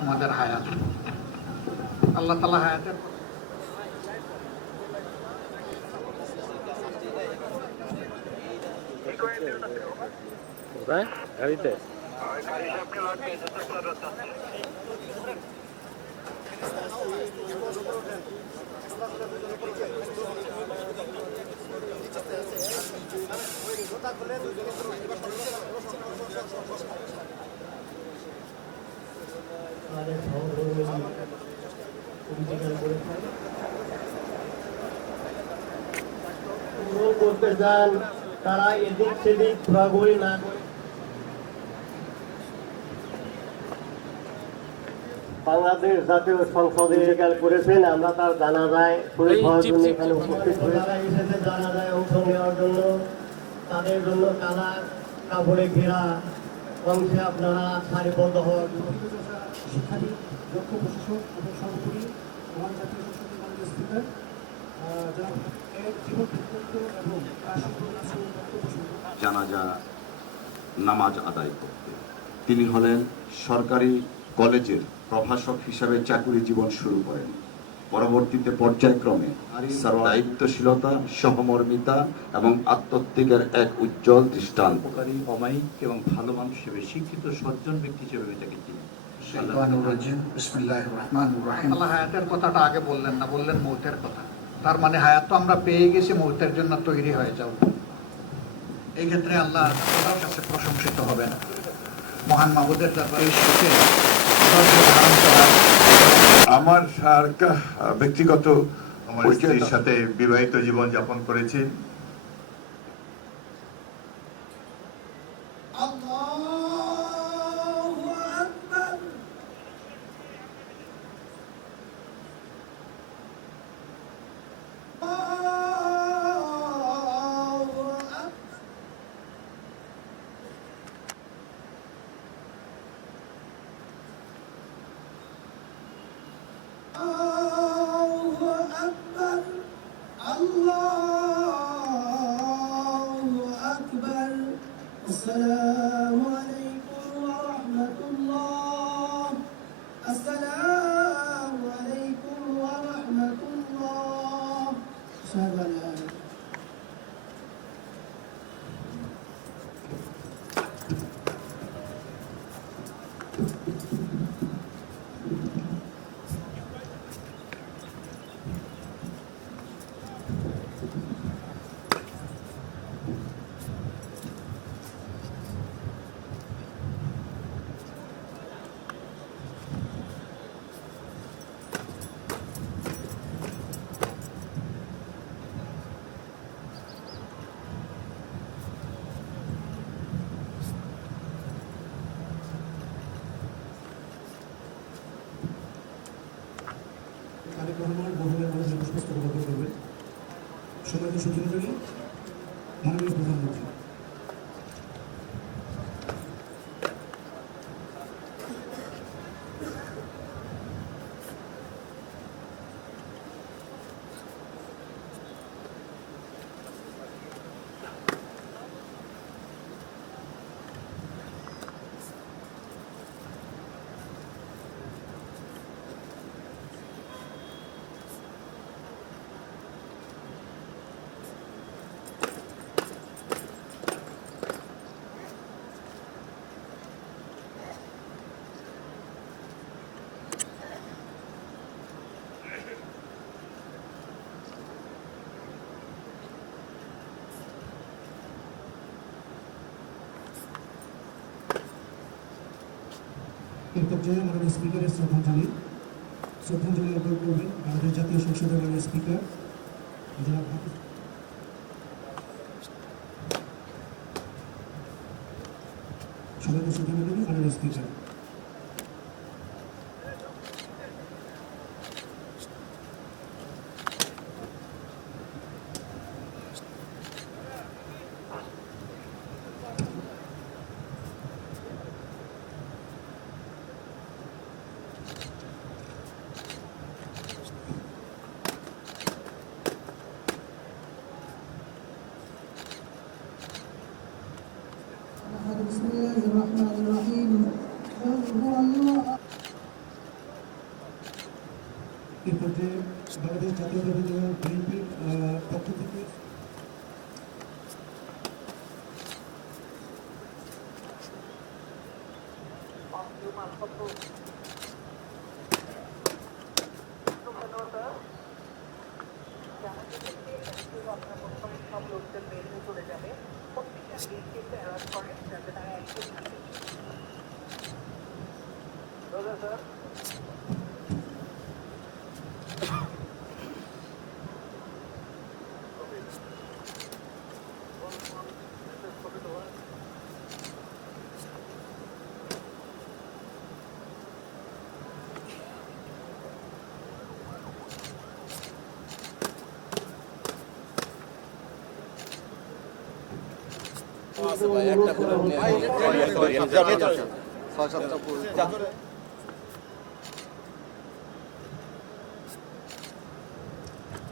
তোমাদের হায়াত, আল্লাহ তাআলা হায়াতের গাড়িতে করতে যান, তারা এদিক সেদিক ঘোরাঘুরি না করে বাংলাদেশ জাতীয় সংসদে ইন্তেকাল করেছেন। আমরা তার জানাজায় শরীক হওয়ার জন্য এখানে উপস্থিত হয়ে জানাজায় অংশ নেওয়ার জন্য তাদের জন্য কালা কাপড়ে ঘেরা অংশে আপনারা সারিবদ্ধ হওয়ার জন্য শিক্ষাবিদ, দক্ষ প্রশাসক এবং সর্বোপরি আমার জাতীয় সংসদের মাননীয় স্পিকার যারা এক জীবন বৃত্তান্ত এবং তার সম্পূর্ণ বক্তব্য শুনবেন। জানাজা নামাজ আদায় করতে তিনি হলেন সরকারি কলেজের প্রভাষক হিসাবে চাকুরি জীবন শুরু করেন। পরবর্তীতে পর্যায়ক্রমে দায়িত্বশীলতা, সহমর্মিতা এবং আত্মত্যাগের এক উজ্জ্বল দৃষ্টান্ত। অমায়িক এবং ভালো মানুষ হিসেবে শিক্ষিত সজ্জন ব্যক্তি হিসেবে এটাকে চিনি। আল্লাহ হায়াতের কথাটা আগে বললেন না, বললেন মৌতের কথা। তার মানে হায়াত তো আমরা পেয়ে গেছি, মৌতের জন্য তৈরি হয়ে যাও। এই ক্ষেত্রে আল্লাহ তাআলার কাছে প্রশংসিত হবেন। মহান মাবুদের দরবারে সুখে ধারণ করা। আমার ব্যক্তিগত আমার স্ত্রীর সাথে বিবাহিত জীবন যাপন করেছি। السلام عليكم ورحمة الله. السلام عليكم ورحمة الله. أشهد أن لا إله রহমান বহুলের মানুষের পুষ্পস্তক প্রদান করবেন। সম্মানিত সুধীমণ্ডলী, মাননীয় প্রধানমন্ত্রী, এই পর্যায়ে মাননীয় স্পিকারের শ্রদ্ধাঞ্জলি অর্পণ করবেন আমাদের জাতীয় সংসদের মাননীয় স্পিকার জনাব হাফিজ। সম্মানিত সুধীমণ্ডলী, মাননীয় স্পিকার, بسم الله الرحمن الرحيم. বাংলাদেশ জাতীয়তাবাদী দল বিএনপির পক্ষ থেকে সব লোকজন বেরিয়ে চলে যাবে প্রত্যেকটা গেটকে অ্যালার্ট করেন যাতে তারা একটু থাকে স্যার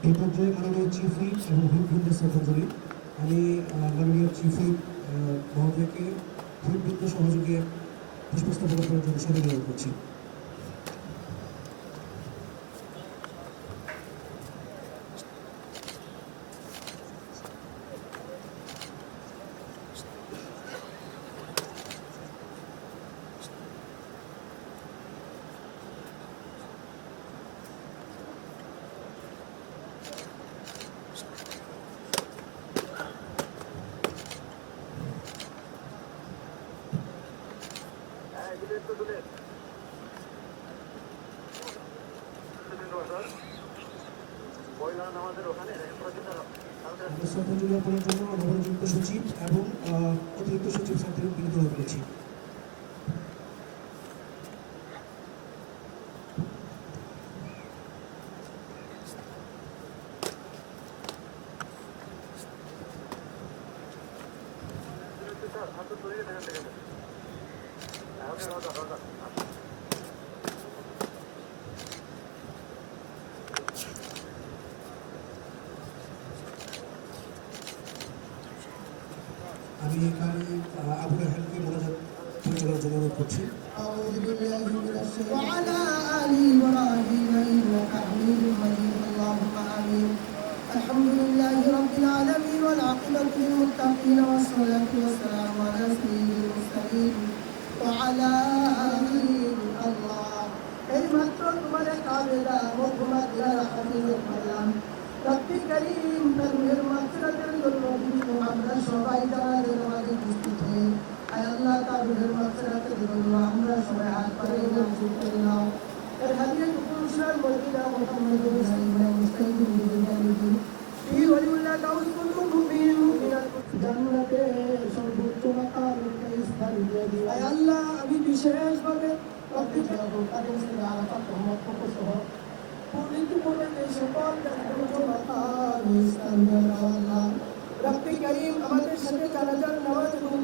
এই পর্যায়ে মাননীয় চিফ হুইপ এবং হুইপ বিন্দের শ্রদ্ধাঞ্জলি আমি মাননীয় চিফ হুইপ মহোদয়কে হুইপ বিন্দ সহযোগে পুষ্পস্তবক করার জন্য সরে নিয়োগ করছি। শ্রদ্ধাঞ্জলি অর্পণের জন্য নবনিযুক্ত সচিব এবং অতিরিক্ত সচিব স্যারদের বিনীত অনুরোধ করছি। আমি এখানে আবুল হেলকে মোনাজাত পরিচালনার জন্য অনুরোধ করছি। وعلى آل إبراهيم إنك حميد مجيد اللهم آمين الحمد لله رب العالمين والعاقبة للمتقين والصلاة والسلام على سيد المرسلين وعلى آله الله এইমাত্র তোমার কাবেলা মুহাম্মদ ইয়া হাবিবুল কালাম রব্বি করিম নবীর মাগফিরাতের জন্য আমরা সবাই যারা নামাজে উপস্থিত হয়ে আয় আল্লাহ তাআলার মাগফিরাতের জন্য আমরা সবাই হাত পাড়ে মঞ্জুর করে নাও এর হাদিয়া কুরআন মদিনা মুহাম্মদুর রাসূলুল্লাহ মুস্তাকিম বিদালিহি এই ওলিউল্লাহ দাউদ কুল্লু মুমিন মুমিনাত জান্নাতে সর্বোচ্চ মাকাম স্থান দিয়ে দিও আয় আল্লাহ আমি বিশেষভাবে রব্বি জালালু কাদের সিরা আরাফাত রহমত সহ রব্বি করিম আমাদের সাথে জানাজার নামাজ এবং